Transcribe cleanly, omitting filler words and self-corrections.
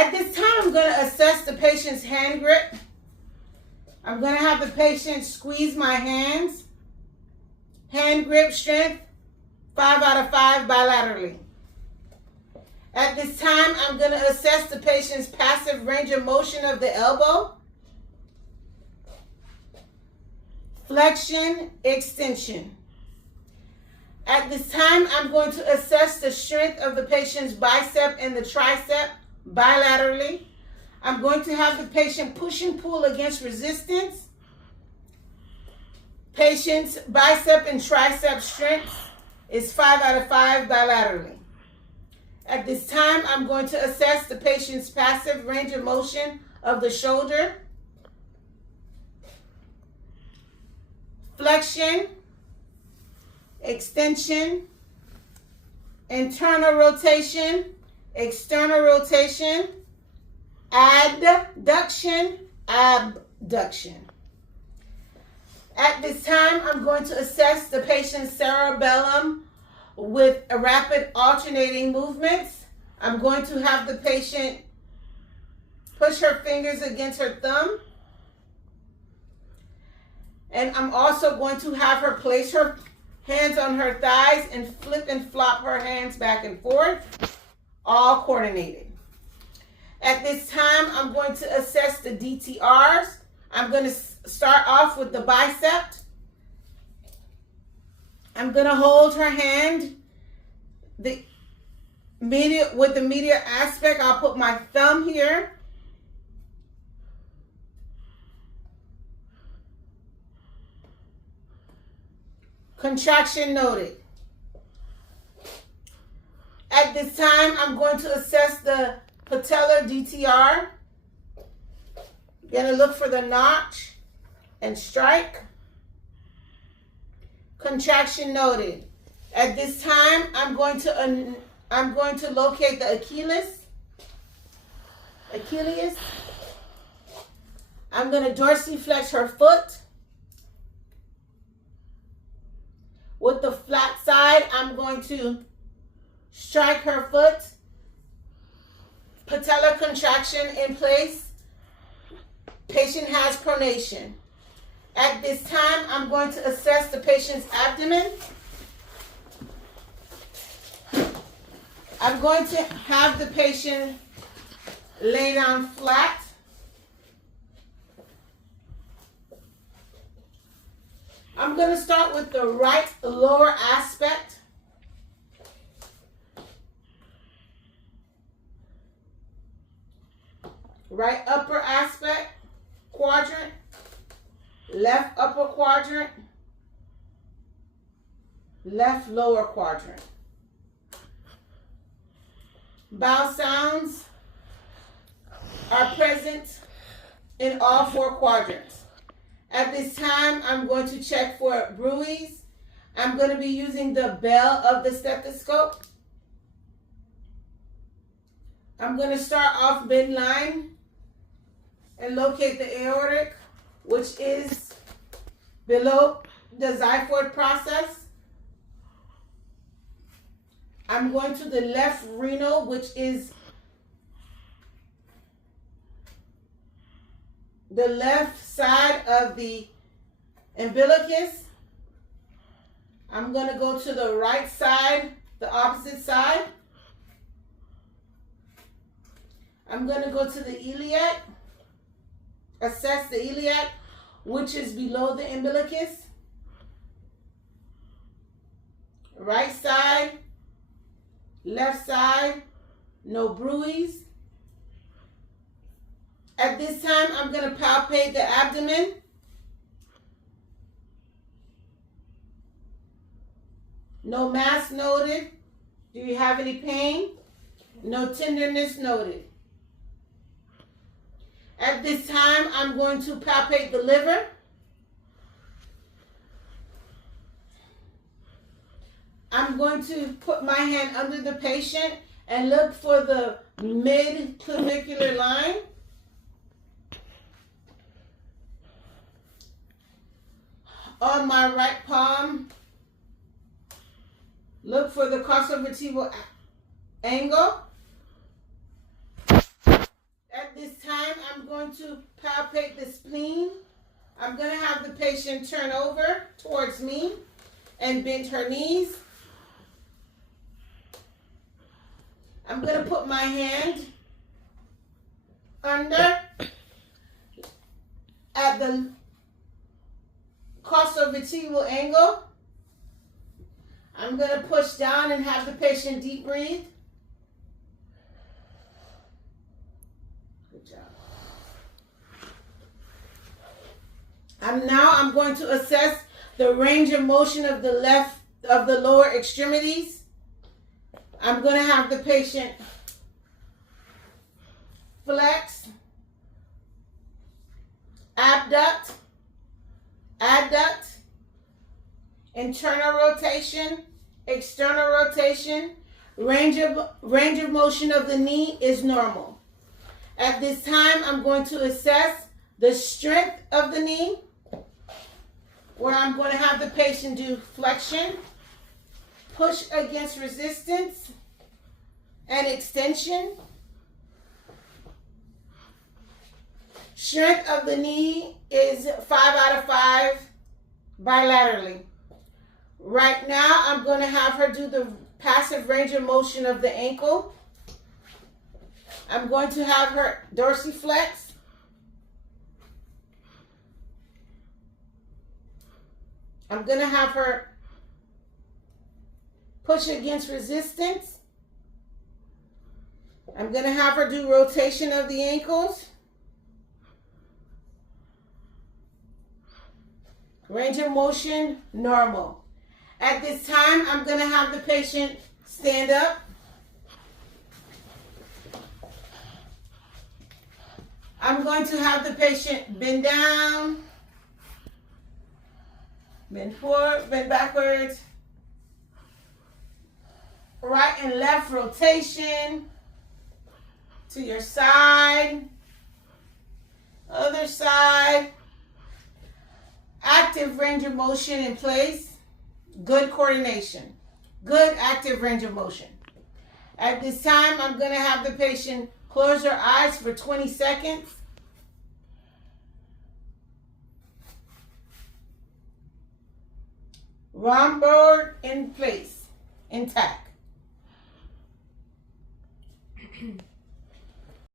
At this time, I'm going to assess the patient's hand grip. I'm going to have the patient squeeze my hands. Hand grip strength, 5 out of 5 bilaterally. At this time, I'm going to assess the patient's passive range of motion of the elbow. Flexion, extension. At this time, I'm going to assess the strength of the patient's bicep and the tricep bilaterally. I'm going to have the patient push and pull against resistance. Patient's bicep and tricep strength is 5 out of 5 bilaterally. At this time, I'm going to assess the patient's passive range of motion of the shoulder. Flexion, extension, internal rotation, external rotation, adduction, abduction. At this time, I'm going to assess the patient's cerebellum with a rapid alternating movements. I'm going to have the patient push her fingers against her thumb. And I'm also going to have her place her hands on her thighs and flip and flop her hands back and forth, all coordinated. At this time, I'm going to assess the DTRs. I'm going to start off with the bicep. I'm going to hold her hand with the medial aspect. I'll put my thumb here. Contraction noted. At this time, I'm going to assess the patellar DTR. Going to look for the notch and strike. Contraction noted. At this time, I'm going to locate the Achilles. I'm going to dorsiflex her foot. With the flat side, I'm going to strike her foot. Patellar contraction in place. Patient has pronation. At this time, I'm going to assess the patient's abdomen. I'm going to have the patient lay down flat. I'm going to start with the right lower aspect. Right upper aspect, quadrant. Left upper quadrant. Left lower quadrant. Bowel sounds are present in all 4 quadrants. At this time, I'm going to check for bruits. I'm going to be using the bell of the stethoscope. I'm going to start off midline and locate the aortic, which is below the xiphoid process. I'm going to the left renal, which is the left side of the umbilicus. I'm going to go to the right side, the opposite side. I'm going to go to the iliac, assess the iliac, which is below the umbilicus. Right side, left side, no bruits. At this time, I'm going to palpate the abdomen. No mass noted. Do you have any pain? No tenderness noted. At this time, I'm going to palpate the liver. I'm going to put my hand under the patient and look for the mid-clavicular line. On my right palm, look for the crossovertebral angle. At this time, I'm going to palpate the spleen. I'm going to have the patient turn over towards me and bend her knees. I'm going to put my hand under at the costovertebral angle. I'm going to push down and have the patient deep breathe. Good job. I'm going to assess the range of motion of the lower extremities. I'm going to have the patient flex, abduct, adduct, internal rotation, external rotation. Range of motion of the knee is normal. At this time, I'm going to assess the strength of the knee, where I'm going to have the patient do flexion, push against resistance, and extension. Strength of the knee is 5 out of 5 bilaterally. Right now, I'm going to have her do the passive range of motion of the ankle. I'm going to have her dorsiflex. I'm going to have her push against resistance. I'm going to have her do rotation of the ankles. Range of motion, normal. At this time, I'm going to have the patient stand up. I'm going to have the patient bend down, bend forward, bend backwards. Right and left rotation to your side, other side. Active range of motion in place. Good coordination. Good active range of motion. At this time, I'm going to have the patient close her eyes for 20 seconds. Rhomboid in place, intact.